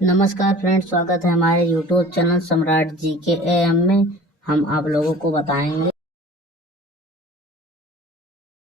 नमस्कार फ्रेंड्स, स्वागत है हमारे यूट्यूब चैनल सम्राट जी के एएम में। हम आप लोगों को बताएंगे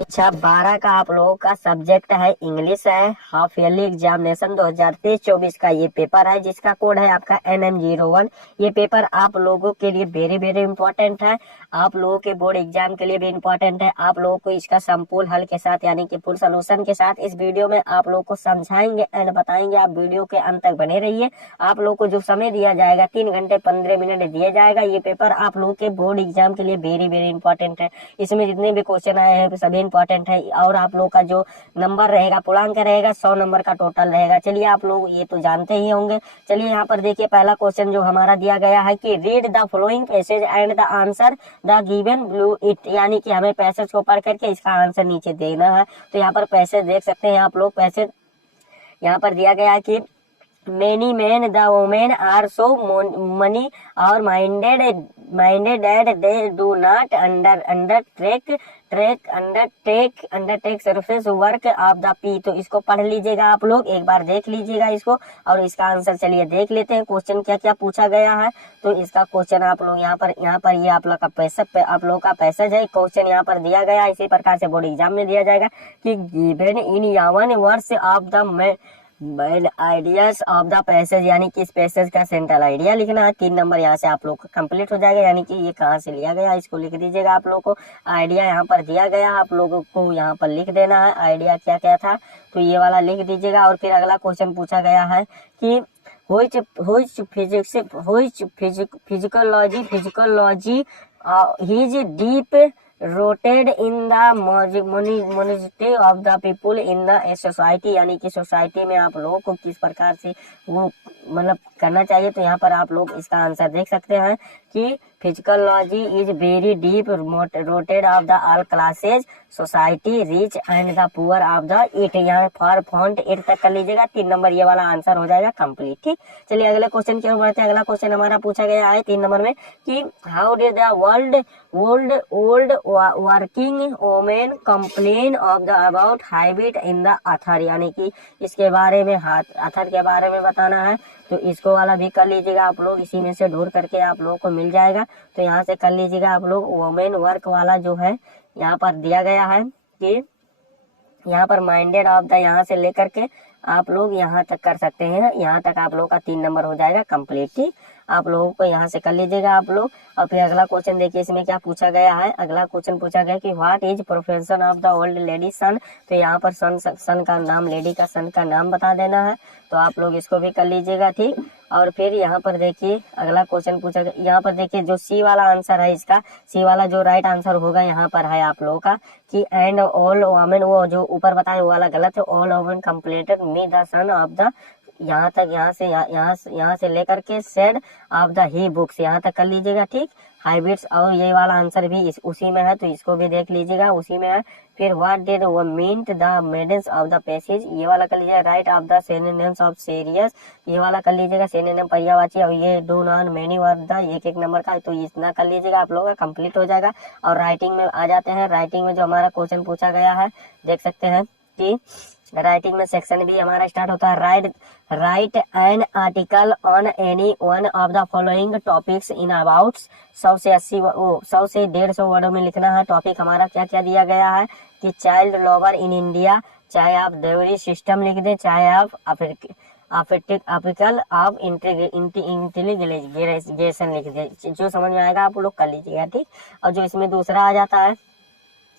अच्छा 12 का आप लोगों का सब्जेक्ट है इंग्लिश है। हाफ ईयरली एग्जामिनेशन 2023-24 का ये पेपर है जिसका कोड है आपका NM01। ये पेपर आप लोगों के लिए वेरी वेरी इंपॉर्टेंट है। आप लोगों के बोर्ड एग्जाम के लिए भी इंपॉर्टेंट है। आप लोगों को इसका संपूर्ण हल के साथ यानी कि फुल सोल्यूशन के साथ इस वीडियो में आप लोगों को समझाएंगे एंड बताएंगे। आप वीडियो के अंत तक बने रहिए। आप लोगों को जो समय दिया जाएगा 3 घंटे 15 मिनट दिया जाएगा। ये पेपर आप लोगों के बोर्ड एग्जाम के लिए वेरी वेरी इंपॉर्टेंट है। इसमें जितने भी क्वेश्चन आए हैं सभी इंपॉर्टेंट है और आप लोग का जो नंबर रहेगा पूर्णांक रहेगा 100 नंबर का टोटल रहेगा। चलिए आप लोग ये तो जानते ही होंगे। चलिए यहाँ पर देखिए पहला क्वेश्चन जो हमारा दिया गया है कि read the following passage and the answer the given blue it, यानी कि हमें पैसेज को पढ़ करके इसका आंसर नीचे देना है। तो यहाँ पर पैसेज देख सकते हैं आप लोग। पैसेज यहाँ पर दिया गया है कि many men the women are so money or minded that they do not undertake surface work of the p। तो इसको पढ़ लीजिएगा आप लोग, एक बार देख लीजिएगा इसको और इसका आंसर चलिए देख लेते हैं। क्वेश्चन क्या क्या पूछा गया है। तो इसका क्वेश्चन आप लोग यहाँ पर ये आप लोग का आप लोग का पैसेज है। क्वेश्चन यहाँ पर दिया गया इसी प्रकार से बोर्ड एग्जाम में दिया जाएगा कि गिवन इन यावन words of the main ideas of the passage, यानी कि इस पैसेज का सेंट्रल आइडिया लिखना है। 3 नंबर यहाँ से आप लोग का कंप्लीट हो जाएगा। यानी कि ये कहाँ से लिया गया इसको लिख दीजिएगा आप लोग को। आइडिया यहाँ पर दिया गया, आप लोगों को यहाँ पर लिख देना है आइडिया क्या क्या था। तो ये वाला लिख दीजिएगा। और फिर अगला क्वेश्चन पूछा गया है कि psychology his deep rooted in the मोनिजिटी of the people in the society, यानी कि सोसाइटी में आप लोगों को किस प्रकार से वो मतलब करना चाहिए। तो यहाँ पर आप लोग इसका आंसर देख सकते हैं कि psychology is very deep rooted of the all classes society rich and the poor of the it. यहाँ फॉर फॉन्ट इट तक कर लीजिएगा। 3 नंबर ये वाला आंसर हो जाएगा कंप्लीट। ठीक, चलिए अगले क्वेश्चन की ओर बढ़ते हैं। अगला क्वेश्चन हमारा पूछा गया है 3 नंबर में कि how did the old working women complain of the about habit in the Athar, यानी कि इसके बारे में अथर के बारे में बताना है। तो इसको वाला भी कर लीजिएगा आप लोग, इसी में से ढूंढ करके आप लोगों को मिल जाएगा। तो यहाँ से कर लीजिएगा आप लोग। वोमेन वर्क वाला जो है यहाँ पर दिया गया है कि यहाँ पर माइंडेड ऑफ द यहाँ से लेकर के आप लोग यहाँ तक कर सकते हैं। यहाँ तक आप लोगों का 3 नंबर हो जाएगा कंप्लीट। ठीक, आप लोगों को यहाँ से कर लीजिएगा आप लोग। और फिर अगला क्वेश्चन देखिए इसमें क्या पूछा गया है। अगला क्वेश्चन पूछा गया कि what is profession of the old lady son. तो यहाँ पर सन का नाम, लेडी का सन का नाम बता देना है। तो आप लोग इसको भी कर लीजिएगा। ठीक, और फिर यहाँ पर देखिए अगला क्वेश्चन पूछा गया। यहाँ पर देखिए जो सी वाला आंसर है, इसका सी वाला जो राइट आंसर होगा यहाँ पर है आप लोगों का कि एंड ऑल वोमेन, वो जो ऊपर बताए वो वाला गलत है। All women completed me the son of the, यहाँ तक यहाँ से लेकर के said of the he books यहाँ तक कर लीजिएगा। ठीक, हाइब्रिड्स और ये वाला आंसर भी उसी में है। तो इसको भी देख लीजिएगा, उसी में है। फिर व्हाट डिड वो meant the maidens of the passage, ये वाला कर लीजिएगा। Write of the synonyms of serious, ये वाला कर लीजिएगा। सिनोनिम पर्यायवाची और ये do non many word the, एक नंबर का। तो इतना कर लीजिएगा आप लोगों का कंप्लीट हो जाएगा। और राइटिंग में आ जाते हैं। राइटिंग में जो हमारा क्वेश्चन पूछा गया है देख सकते हैं कि राइटिंग में सेक्शन भी हमारा स्टार्ट होता है। Right an article on any one of the following topics in about 100 से 150 वर्डों में लिखना है। टॉपिक हमारा क्या क्या दिया गया है कि चाइल्ड लेबर इन इंडिया, चाहे आप ड्राइवरी सिस्टम लिख दें, चाहे आप आर्टिकल ऑफ इंटेलिजेशन लिख दें। जो समझ में आएगा आप लोग कर लीजिएगा। ठीक, और जो इसमें दूसरा आ जाता है,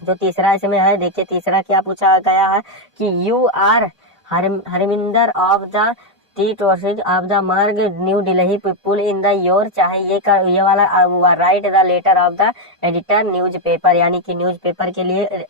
जो तीसरा इसमें है, देखिए तीसरा क्या पूछा गया है कि you are Harminder of the T toxic of the Marg New Delhi people in the your, चाहे ये वाला write the letter of the editor newspaper पेपर, यानी कि न्यूज पेपर के लिए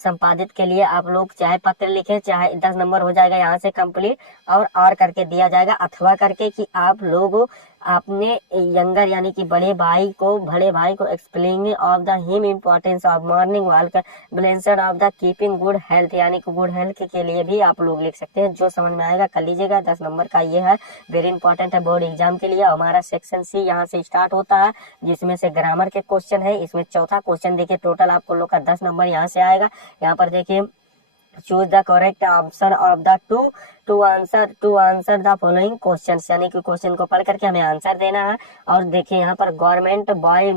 संपादित के लिए आप लोग चाहे पत्र लिखें, चाहे 10 नंबर हो जाएगा यहाँ से कंप्लीट। और करके दिया जाएगा अथवा करके कि आप लोग अपने यंगर यानी कि बड़े भाई को explaining of the him importance of morning walk balanced of the keeping good health, यानी कि गुड हेल्थ के लिए भी आप लोग लिख सकते हैं। जो समझ में आएगा कर लीजिएगा। 10 नंबर का ये है, वेरी इंपॉर्टेंट है बोर्ड एग्जाम के लिए। हमारा सेक्शन सी यहाँ से स्टार्ट होता है, जिसमें से ग्रामर के क्वेश्चन है। इसमें चौथा क्वेश्चन देखिए, टोटल आपको लोग का 10 नंबर यहाँ से आएगा। यहाँ पर देखिए choose the correct answer of the two answer the following questions, यानी कि क्वेश्चन को पढ़ करके हमें आंसर देना है। और देखिए यहाँ पर गवर्नमेंट बाय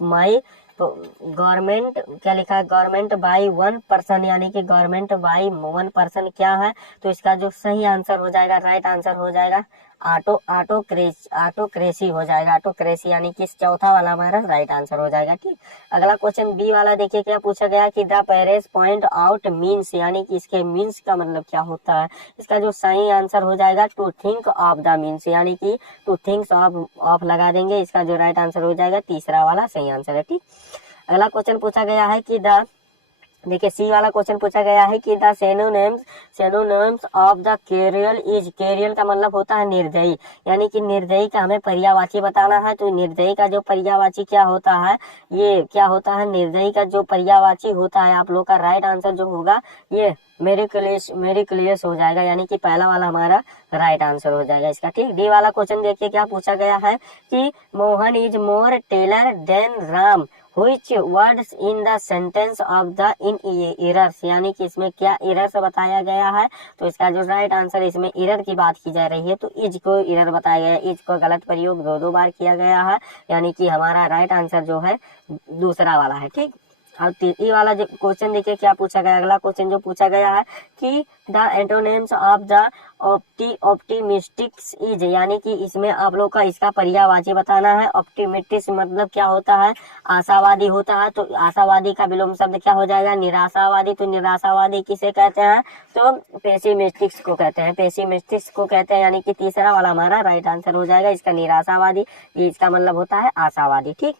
माई तो गवर्नमेंट क्या लिखा है, गवर्नमेंट बाय 1%, यानी कि गवर्नमेंट बाय 1% क्या है, तो इसका जो सही आंसर हो जाएगा, राइट आंसर हो जाएगा ऑटोक्रेसी हो जाएगा, ऑटोक्रेसी, यानी कि चौथा वाला हमारा राइट आंसर हो जाएगा। ठीक, अगला क्वेश्चन बी वाला देखिए क्या पूछा गया कि the parents point out means, यानी कि इसके मीन्स का मतलब क्या होता है, इसका जो सही आंसर हो जाएगा to think of the means, यानी कि टू थिंक्स ऑफ लगा देंगे, इसका जो राइट आंसर हो जाएगा तीसरा वाला सही आंसर है। ठीक, अगला क्वेश्चन पूछा गया है कि देखिए सी वाला क्वेश्चन पूछा गया है कि the synonyms of the carrier is, carrier का मतलब होता है निर्दयी, यानी कि निर्दयी का हमें पर्यायवाची बताना है। तो निर्दयी का जो पर्यायवाची क्या होता है, ये क्या होता है, निर्दयी का जो पर्यायवाची होता है, आप लोग का राइट आंसर जो होगा ये मेरिकुलियस हो जाएगा, यानी कि पहला वाला हमारा राइट आंसर हो जाएगा इसका। ठीक, डी वाला क्वेश्चन देखिए क्या पूछा गया है कि Mohan is more taller than Ram, which words in the sentence of the in errors, यानी कि इसमें क्या एरर्स बताया गया है, तो इसका जो राइट आंसर इसमें एरर की बात की जा रही है, तो इज को एरर बताया गया है, इज को गलत प्रयोग दो बार किया गया है, यानी कि हमारा राइट आंसर जो है दूसरा वाला है। ठीक, और तीसरी वाला जो क्वेश्चन देखिए क्या पूछा गया, अगला क्वेश्चन जो पूछा गया है कि the antonyms of the optimistics is, यानी कि इसमें आप लोग का इसका पर्यायवाची बताना है। ऑप्टिमिस्टिक्स मतलब क्या होता है, आशावादी होता है, तो आशावादी का विलोम शब्द क्या हो जाएगा, निराशावादी, तो निराशावादी किसे कहते हैं, तो पेसिमिस्टिक्स को कहते हैं, पेसिमिस्टिक्स को कहते हैं, यानी कि तीसरा वाला हमारा राइट आंसर हो जाएगा इसका निराशावादी, ये इसका मतलब होता है आशावादी। ठीक,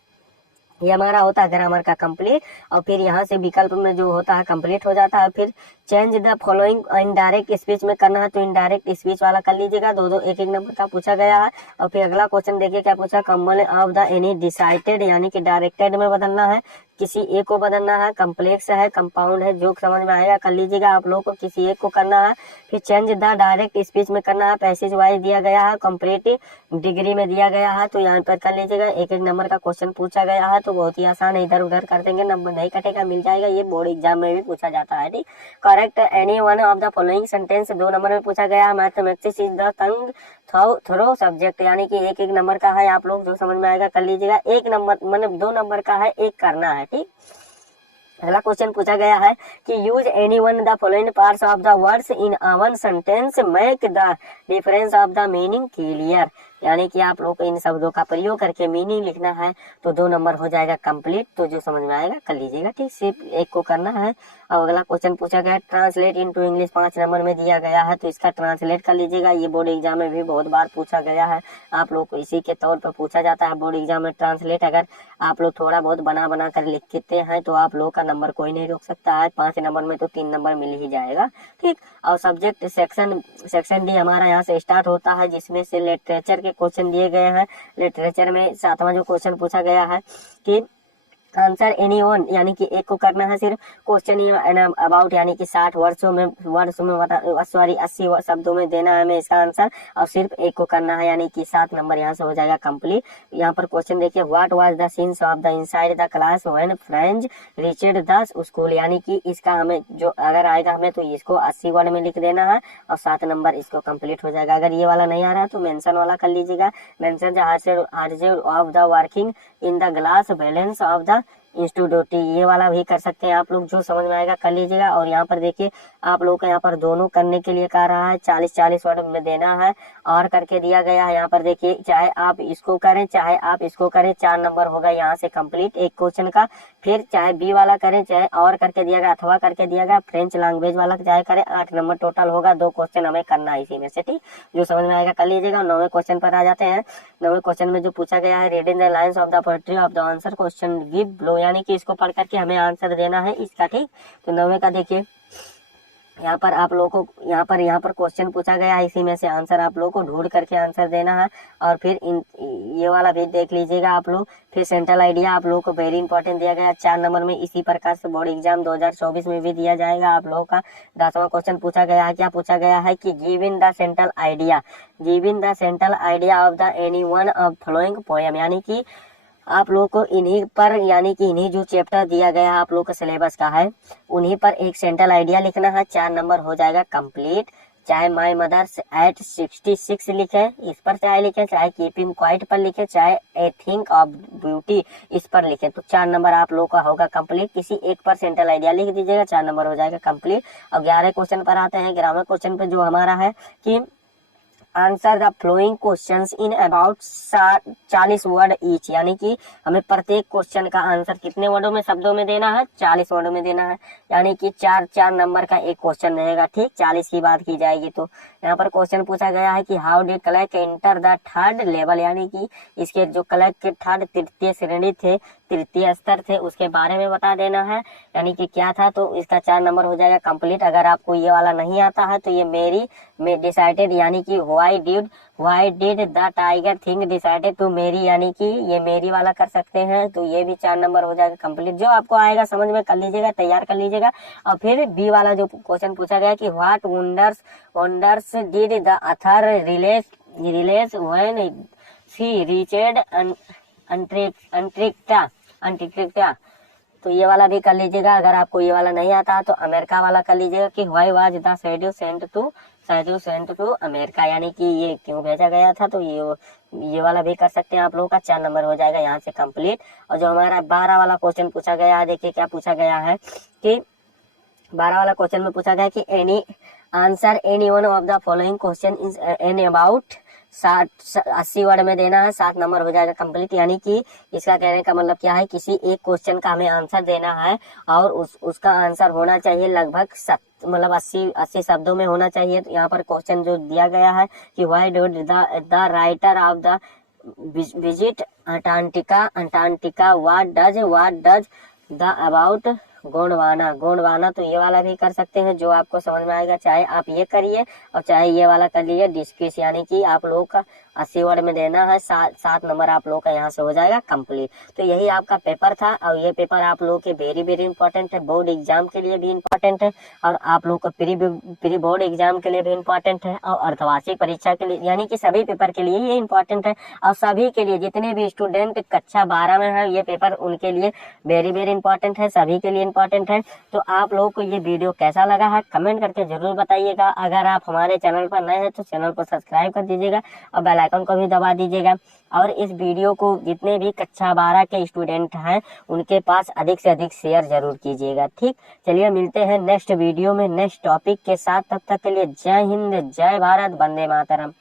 ये हमारा होता है ग्रामर का कंप्लीट, और फिर यहाँ से विकल्प में जो होता है कंप्लीट हो जाता है। फिर change the following indirect speech में करना है, तो इनडायरेक्ट स्पीच वाला कर लीजिएगा, दो एक नंबर का पूछा गया है। और फिर अगला क्वेश्चन देखिए क्या पूछा, कम्बल ऑफ द एनी डिसाइडेड, यानी कि डायरेक्टेड में बदलना है, किसी एक को बदलना है, कम्प्लेक्स है, कंपाउंड है, जो समझ में आएगा कर लीजिएगा आप लोग को, किसी एक को करना है। फिर चेंज द डायरेक्ट स्पीच में करना है, पैसेज वाइज दिया गया है, कंप्लीट डिग्री में दिया गया है, तो यहाँ पर कर लीजिएगा, एक नंबर का क्वेश्चन पूछा गया है, तो बहुत ही आसान है, इधर उधर कर देंगे, नंबर नहीं कटेगा, मिल जाएगा, ये बोर्ड एग्जाम में भी पूछा जाता है। ठीक, correct any one of the following sentence, 2 number में पूछा गया, mathematics is the tongue throw subject, यानी कि एक नंबर का है, आप लोग जो समझ में आएगा कर लीजिएगा, 1 नंबर मतलब 2 नंबर का है, 1 करना है। ठीक, अगला क्वेश्चन पूछा गया है कि use any one the following parts of the words in one sentence make the difference of the meaning clear, यानी कि आप लोग को इन शब्दों का प्रयोग करके मीनिंग लिखना है, तो 2 नंबर हो जाएगा कंप्लीट, तो जो समझ में आएगा कर लीजिएगा। ठीक, सिर्फ 1 को करना है। और अगला क्वेश्चन पूछा गया ट्रांसलेट इनटू इंग्लिश, 5 नंबर में दिया गया है, तो इसका ट्रांसलेट कर लीजिएगा, ये बोर्ड एग्जाम में भी बहुत बार पूछा गया है, आप लोग को इसी के तौर पर पूछा जाता है बोर्ड एग्जाम में ट्रांसलेट। अगर आप लोग थोड़ा बहुत बना कर लिखते हैं तो आप लोग का नंबर कोई नहीं रोक सकता है, 5 नंबर में तो 3 नंबर मिल ही जाएगा। ठीक, और सब्जेक्ट सेक्शन डी हमारा यहाँ से स्टार्ट होता है, जिसमें से लिटरेचर के क्वेश्चन दिए गए हैं। लिटरेचर में 7वां जो क्वेश्चन पूछा गया है कि आंसर एनी वन, यानी कि 1 को करना है, सिर्फ क्वेश्चन अबाउट, यानी कि 60 वर्षों में 80 शब्दों में देना है हमें इसका आंसर, और सिर्फ 1 को करना है, यानी कि 7 नंबर यहाँ से हो जाएगा कंप्लीट। यहाँ पर क्वेश्चन देखिए, what was the scenes of the inside the class when friends reached the school, यानी कि इसका हमें जो अगर आएगा हमें तो इसको 80 वर्ड में लिख देना है, और 7 नंबर इसको कंप्लीट हो जाएगा। अगर ये वाला नहीं आ रहा है तो मेंशन वाला कर लीजिएगा, mention the hardware of the working in the glass balance of the institute, ये वाला भी कर सकते हैं आप लोग, जो समझ में आएगा कर लीजिएगा। और यहाँ पर देखिए आप लोग को यहाँ पर दोनों करने के लिए कह रहा है, 40-40 वर्ड में देना है, और करके दिया गया है। यहाँ पर देखिए चाहे आप इसको करें चाहे आप इसको करें, 4 नंबर होगा यहाँ से कंप्लीट एक क्वेश्चन का। फिर चाहे बी वाला करें चाहे और करके दिया गया अथवा करके दिया गया, फ्रेंच लैंग्वेज वाला चाहे करें, 8 नंबर टोटल होगा, 2 क्वेश्चन हमें करना है इसी में से। ठीक, जो समझ में आएगा कर लीजिएगा। 9वें क्वेश्चन पर आ जाते हैं। 9वें क्वेश्चन में जो पूछा गया है, reading the lines of the poetry of the answer question give below, यानी कि इसको पढ़ करके हमें आंसर देना है इसका। ठीक, तो 9वें का देखिए यहाँ पर आप लोगों को यहाँ पर क्वेश्चन पूछा गया है, इसी में से आंसर आप लोगों को ढूंढ करके आंसर देना है। और फिर ये वाला भी देख लीजिएगा आप लोग। फिर सेंट्रल आइडिया आप लोगों को वेरी इंपॉर्टेंट दिया गया 4 नंबर में, इसी प्रकार से बोर्ड एग्जाम 2024 में भी दिया जाएगा आप लोगों का। 10वां क्वेश्चन पूछा गया है, क्या पूछा गया है कि give in the central idea of the any one of following poem, यानी कि आप लोग को इन्हीं पर यानी कि इन्हीं जो चैप्टर दिया गया है आप लोग का सिलेबस का है उन्हीं पर एक सेंट्रल आइडिया लिखना है, 4 नंबर हो जाएगा कंप्लीट। चाहे माई मदर्स एट 66 लिखे इस पर चाहे लिखे, चाहे कीपिंग क्वाइट पर लिखे, चाहे ए थिंक ऑफ ब्यूटी इस पर लिखे, तो 4 नंबर आप लोग का होगा कंप्लीट। किसी एक पर सेंट्रल आइडिया लिख दीजिएगा, 4 नंबर हो जाएगा कंप्लीट। अब 11 क्वेश्चन पर आते हैं। 11वें क्वेश्चन पे जो हमारा है कि answer the flowing questions in about 40 word each, यानी कि हमें प्रत्येक क्वेश्चन का आंसर कितने वर्डों में शब्दों में देना है, 40 वर्डों में देना है, यानी कि 4 नंबर का एक क्वेश्चन रहेगा। ठीक, 40 की बात की जाएगी। तो यहाँ पर क्वेश्चन पूछा गया है कि how did clerk enter the third level, यानी कि इसके जो क्लर्क के थर्ड तृतीय श्रेणी थे, तृतीय स्तर थे, उसके बारे में बता देना है, यानी कि क्या था। तो इसका 4 नंबर हो जाएगा कंप्लीट। अगर आपको ये वाला नहीं आता है तो ये मेरी में डिसाइडेड, यानी कि why did the tiger think decided to marry, यानी कि ये मेरी वाला कर सकते हैं। तो ये भी 4 नंबर हो जाएगा कंप्लीट। जो आपको आएगा समझ में कर लीजिएगा, तैयार कर लीजिएगा। और फिर बी वाला जो क्वेश्चन पूछा गया कि what wonders did the author realise when she reached Antarctica, तो ये वाला भी कर लीजिएगा। अगर आपको ये वाला नहीं आता तो अमेरिका वाला कर लीजिएगा कि why was the schedule sent to America, यानी कि ये क्यों भेजा गया था। तो ये वाला भी कर सकते हैं आप लोगों का, 4 नंबर हो जाएगा यहाँ से कंप्लीट। और जो हमारा 12 वाला क्वेश्चन पूछा गया है, देखिए क्या पूछा गया है कि 12 वाला क्वेश्चन में पूछा गया कि any one of the following question is an about 80 word में देना है, 7 नंबर हो जाएगा कंप्लीट। यानी कि इसका कहने का मतलब क्या है, किसी एक क्वेश्चन का हमें आंसर देना है और उसका आंसर होना चाहिए लगभग 80 शब्दों में होना चाहिए। तो यहाँ पर क्वेश्चन जो दिया गया है कि why did the writer of the visit Antarctica, what does the about Gondwana, तो ये वाला भी कर सकते हैं जो आपको समझ में आएगा। चाहे आप ये करिए और चाहे ये वाला कर लीजिए डिस्कस, यानी कि आप लोगों का 80 वर्ड में देना है, 7 नंबर आप लोगों का यहाँ से हो जाएगा कंप्लीट। तो यही आपका पेपर था और ये पेपर आप लोगों के वेरी इंपॉर्टेंट है, बोर्ड एग्जाम के लिए भी इम्पोर्टेंट है और आप लोग को प्री बोर्ड एग्जाम के लिए भी इम्पोर्टेंट है और अर्धवार्षिक परीक्षा के लिए, यानी कि सभी पेपर के लिए ये इम्पोर्टेंट है। और सभी के लिए जितने भी स्टूडेंट कक्षा 12 में है ये पेपर उनके लिए वेरी इंपॉर्टेंट है, सभी के लिए इम्पोर्टेंट है। तो आप लोगों को ये वीडियो कैसा लगा है कमेंट करके जरूर बताइएगा। अगर आप हमारे चैनल पर नए हैं तो चैनल को सब्सक्राइब कर दीजिएगा और बेल आइकन को भी दबा दीजिएगा। और इस वीडियो को जितने भी कक्षा 12 के स्टूडेंट हैं उनके पास अधिक से अधिक शेयर जरूर कीजिएगा। ठीक, चलिए मिलते हैं नेक्स्ट वीडियो में नेक्स्ट टॉपिक के साथ। तब तक के लिए जय हिंद, जय भारत, वंदे मातरम।